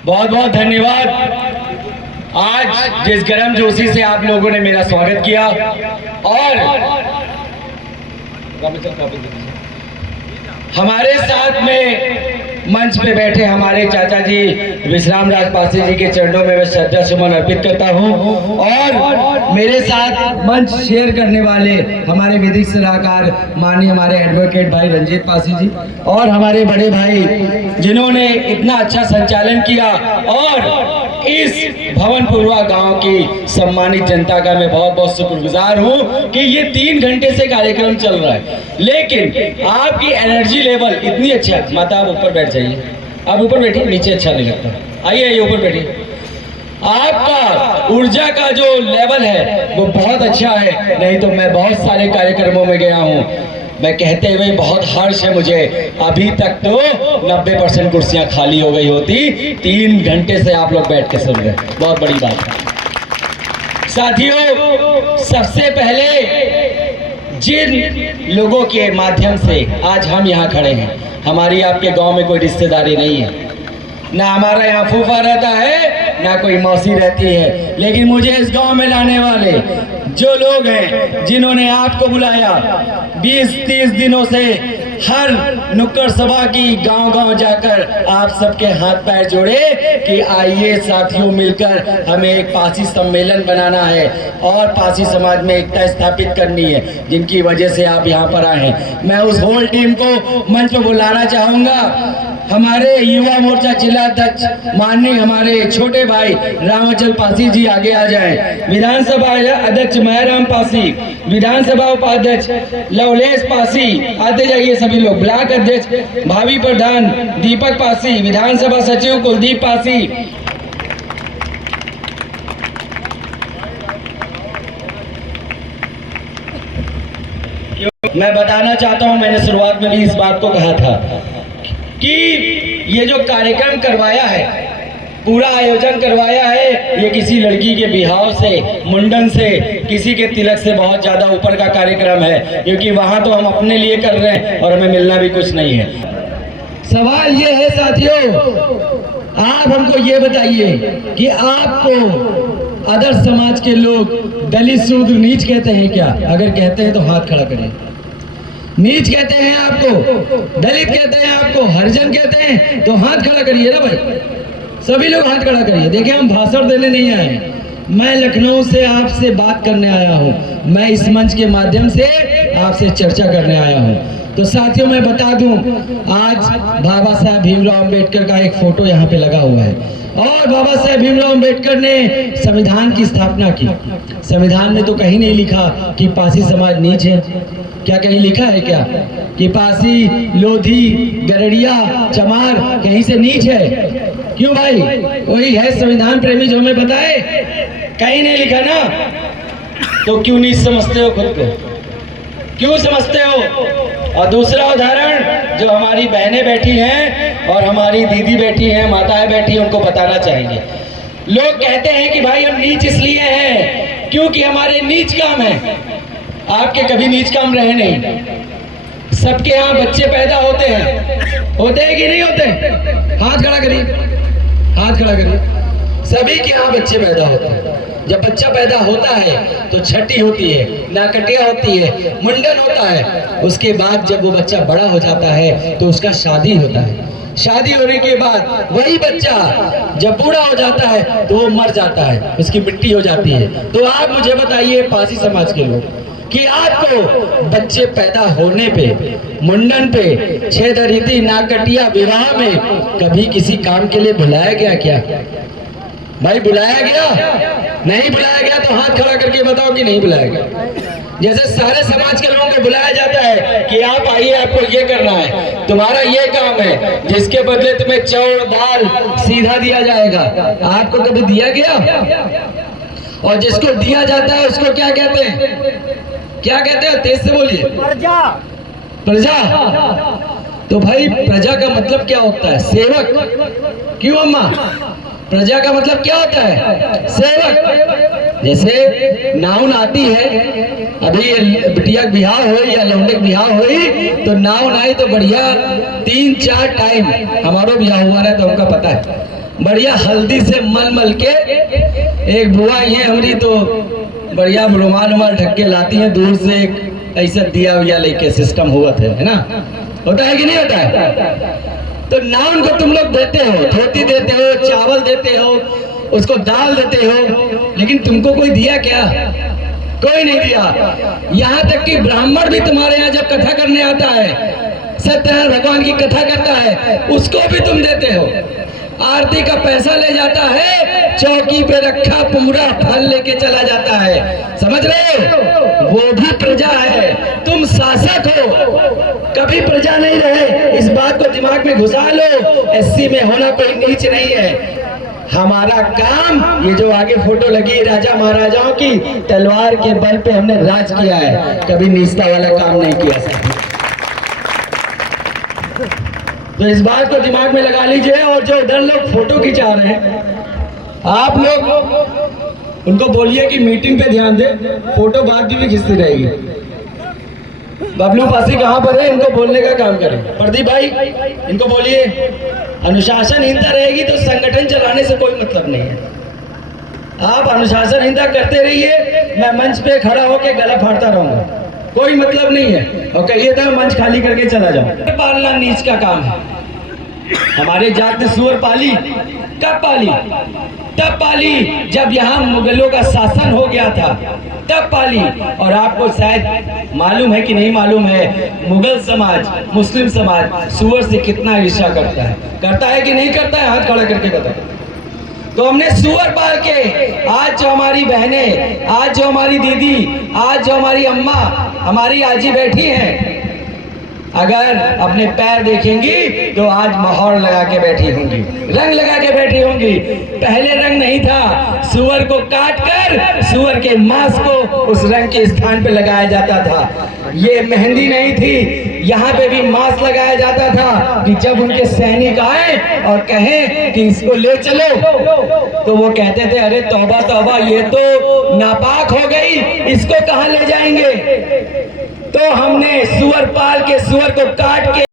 बहुत बहुत धन्यवाद। आज जिस गर्म जोशी से आप लोगों ने मेरा स्वागत किया और हमारे साथ में मंच पे बैठे हमारे चाचा जी विश्राम राज पासी जी के चरणों में मैं श्रद्धा सुमन अर्पित करता हूं और मेरे साथ मंच शेयर करने वाले हमारे विधिक सलाहकार माननीय हमारे एडवोकेट भाई रंजीत पासी जी और हमारे बड़े भाई जिन्होंने इतना अच्छा संचालन किया और इस भवनपुरवा गांव की सम्मानित जनता का मैं बहुत बहुत शुक्रगुजार हूं कि ये 3 घंटे से कार्यक्रम चल रहा है, लेकिन आपकी एनर्जी लेवल इतनी अच्छा है। माता आप ऊपर बैठ जाइए, आप ऊपर बैठिए, नीचे अच्छा नहीं लगता। आइए आइए ऊपर बैठिए। आपका ऊर्जा का जो लेवल है वो बहुत अच्छा है, नहीं तो मैं बहुत सारे कार्यक्रमों में गया हूँ, मैं कहते हुए बहुत हर्ष है मुझे, अभी तक तो 90% कुर्सियां खाली हो गई होती। 3 घंटे से आप लोग बैठ के सुन रहे, बहुत बड़ी बात है। साथियों, सबसे पहले जिन लोगों के माध्यम से आज हम यहाँ खड़े हैं, हमारी आपके गांव में कोई रिश्तेदारी नहीं है, ना हमारा यहाँ फूफा रहता है ना कोई मौसी रहती है, लेकिन मुझे इस गांव में लाने वाले जो लोग हैं जिन्होंने आपको बुलाया 20-30 दिनों से हर नुक्कड़ सभा की गांव-गांव जाकर आप सबके हाथ पैर जोड़े कि आइए साथियों मिलकर हमें एक पासी सम्मेलन बनाना है और पासी समाज में एकता स्थापित करनी है, जिनकी वजह से आप यहाँ पर आए हैं। मैं उस होल टीम को मंच पर बुलाना चाहूँगा। हमारे युवा मोर्चा जिला अध्यक्ष माननीय हमारे छोटे भाई रामाचल पासी जी आगे आ जाएं। विधानसभा अध्यक्ष महराम पासी, विधानसभा उपाध्यक्ष लवलेश पासी आते जाइए सभी लोग, ब्लॉक अध्यक्ष भावी प्रधान दीपक पासी, विधानसभा सचिव कुलदीप पासी, मैं बताना चाहता हूं, मैंने शुरुआत में भी इस बात को कहा था कि ये जो कार्यक्रम करवाया है, पूरा आयोजन करवाया है, ये किसी लड़की के बिहाव से, मुंडन से, किसी के तिलक से बहुत ज़्यादा ऊपर का कार्यक्रम है, क्योंकि वहाँ तो हम अपने लिए कर रहे हैं और हमें मिलना भी कुछ नहीं है। सवाल ये है साथियों, आप हमको ये बताइए कि आपको अदर समाज के लोग दलित शूद्र नीच कहते हैं क्या? अगर कहते हैं तो हाथ खड़ा करें। नीच कहते हैं आपको, दलित कहते हैं आपको, हरिजन कहते हैं तो हाथ खड़ा करिए ना भाई, सभी लोग हाथ खड़ा करिए। देखिए, हम भाषण देने नहीं आए हैं, मैं लखनऊ से आपसे बात करने आया हूँ, मैं इस मंच के माध्यम से आपसे चर्चा करने आया हूँ। तो साथियों, मैं बता दूं, आज बाबा साहेब भीमराव अंबेडकर का एक फोटो यहाँ पे लगा हुआ है और बाबा साहेब भीमराव अंबेडकर ने संविधान की स्थापना की। संविधान में तो कहीं नहीं लिखा कि पासी समाज नीच है। क्या कहीं लिखा है क्या कि पासी, लोधी, गरड़िया, चमार कहीं से नीच है? क्यों भाई? वही है संविधान प्रेमी जो हमें बताए, कहीं नहीं लिखा ना। तो क्यों नीच समझते हो खुद को? क्यों समझते हो? और दूसरा उदाहरण, जो हमारी बहनें बैठी हैं और हमारी दीदी बैठी हैं, माताएं बैठी हैं, उनको बताना चाहेंगे। लोग कहते हैं कि भाई हम नीच इसलिए हैं क्योंकि हमारे नीच काम है। आपके कभी नीच काम रहे नहीं। सबके यहाँ बच्चे पैदा होते हैं, होते हैं कि नहीं होते? हाथ खड़ा करिए, हाथ खड़ा करिए। सभी के यहाँ बच्चे पैदा होते हैं। जब बच्चा पैदा होता है तो छठी होती है, नाकटिया होती है, मुंडन होता है। उसके बाद जब वो बच्चा बड़ा हो जाता है तो उसका शादी होता है। शादी होने के बाद वही बच्चा जब बूढ़ा हो जाता है तो वो मर जाता है, उसकी मिट्टी हो जाती है। तो आप मुझे बताइए पासी समाज के लोग कि आपको बच्चे पैदा होने पे, मुंडन पे, छेद रीति, नाकटिया, विवाह में कभी किसी काम के लिए बुलाया गया क्या? भाई बुलाया गया? नहीं बुलाया गया तो हाथ खड़ा करके बताओ कि नहीं बुलाया गया। जैसे सारे समाज के लोगों को बुलाया जाता है कि आप आइए, आपको ये करना है, तुम्हारा ये काम है, जिसके बदले तुम्हें चावल दाल सीधा दिया जाएगा। आपको कभी दिया गया? और जिसको दिया जाता है उसको क्या कहते हैं? क्या कहते हैं? तेज से बोलिए। प्रजा। प्रजा। तो भाई प्रजा का मतलब क्या होता है? सेवक। क्यों अम्मा? प्रजा का मतलब क्या होता है? सेवक। जैसे नाउन आती है, अभी बिटिया बिहार हो या लौंडे बिहार हो तो नाउन आई तो बढ़िया 3-4 टाइम हमारो बिहार हुआ है तो हमका पता है। बढ़िया हल्दी से मल मल के, एक बुआ ये हमारी तो बढ़िया रुमाल उमाल ढक के लाती हैं दूर से, एक ऐसा दिया विया लेके सिस्टम हुआ था, है ना? होता है कि नहीं होता है? तो ना उनको तुम लोग देते हो, धोती देते हो, चावल देते हो, उसको दाल देते हो, लेकिन तुमको कोई दिया क्या? कोई नहीं दिया। यहाँ तक कि ब्राह्मण भी तुम्हारे यहाँ जब कथा करने आता है, सत्यनारायण भगवान की कथा करता है, उसको भी तुम देते हो। आरती का पैसा ले जाता है, चौकी पे रखा पूरा फल लेके चला जाता है। समझ रहे हो? वो भी प्रजा है, तुम शासक हो, कभी प्रजा नहीं रहे। इस बात को दिमाग में घुसा लो। एससी में होना कोई नीच नहीं है। हमारा काम, ये जो आगे फोटो लगी राजा महाराजाओं की, तलवार के बल पे हमने राज किया है, कभी नीचता वाला काम नहीं किया। तो इस बात को दिमाग में लगा लीजिए। और जो उधर लोग फोटो खिंचा रहे हैं, आप लोग उनको बोलिए कि मीटिंग पे ध्यान दे, फोटो बाद भी खिंचती रहेगी। बबलू पासी कहाँ पर है? इनको बोलने का काम करें। प्रदीप भाई, इनको बोलिए अनुशासनहीनता रहेगी तो संगठन चलाने से कोई मतलब नहीं है। आप अनुशासनहीनता करते रहिए, मैं मंच पे खड़ा होकर गला फाड़ता रहूंगा, कोई मतलब नहीं है। और कहिए था मंच खाली करके चला जाऊं। पालना नीच का काम है। हमारे जात ने सुअर पाली, कब पाली? तब पाली जब यहाँ मुगलों का शासन हो गया था, तब पाली। और आपको शायद मालूम है कि नहीं मालूम है, मुगल समाज, मुस्लिम समाज सुअर से कितना ईर्ष्या करता है कि नहीं करता है? हाथ खड़ा करके बताओ। तो हमने सुअर पाल के, आज जो हमारी बहनें, आज जो हमारी दीदी, आज जो हमारी अम्मा, हमारी आजी बैठी हैं, अगर अपने पैर देखेंगी तो आज मोहर लगा के बैठी होंगी, रंग लगा के बैठी होंगी। पहले रंग नहीं था, सुअर को काट कर सुअर के मांस को उस रंग के स्थान पे लगाया जाता था। ये मेहंदी नहीं थी, यहाँ पे भी मांस लगाया जाता था कि जब उनके सैनिक आए और कहें कि इसको ले चलो, तो वो कहते थे अरे तौबा तौबा, ये तो नापाक हो गई, इसको कहाँ ले जाएंगे? तो हमने सुअर पाल के सुअर को काट के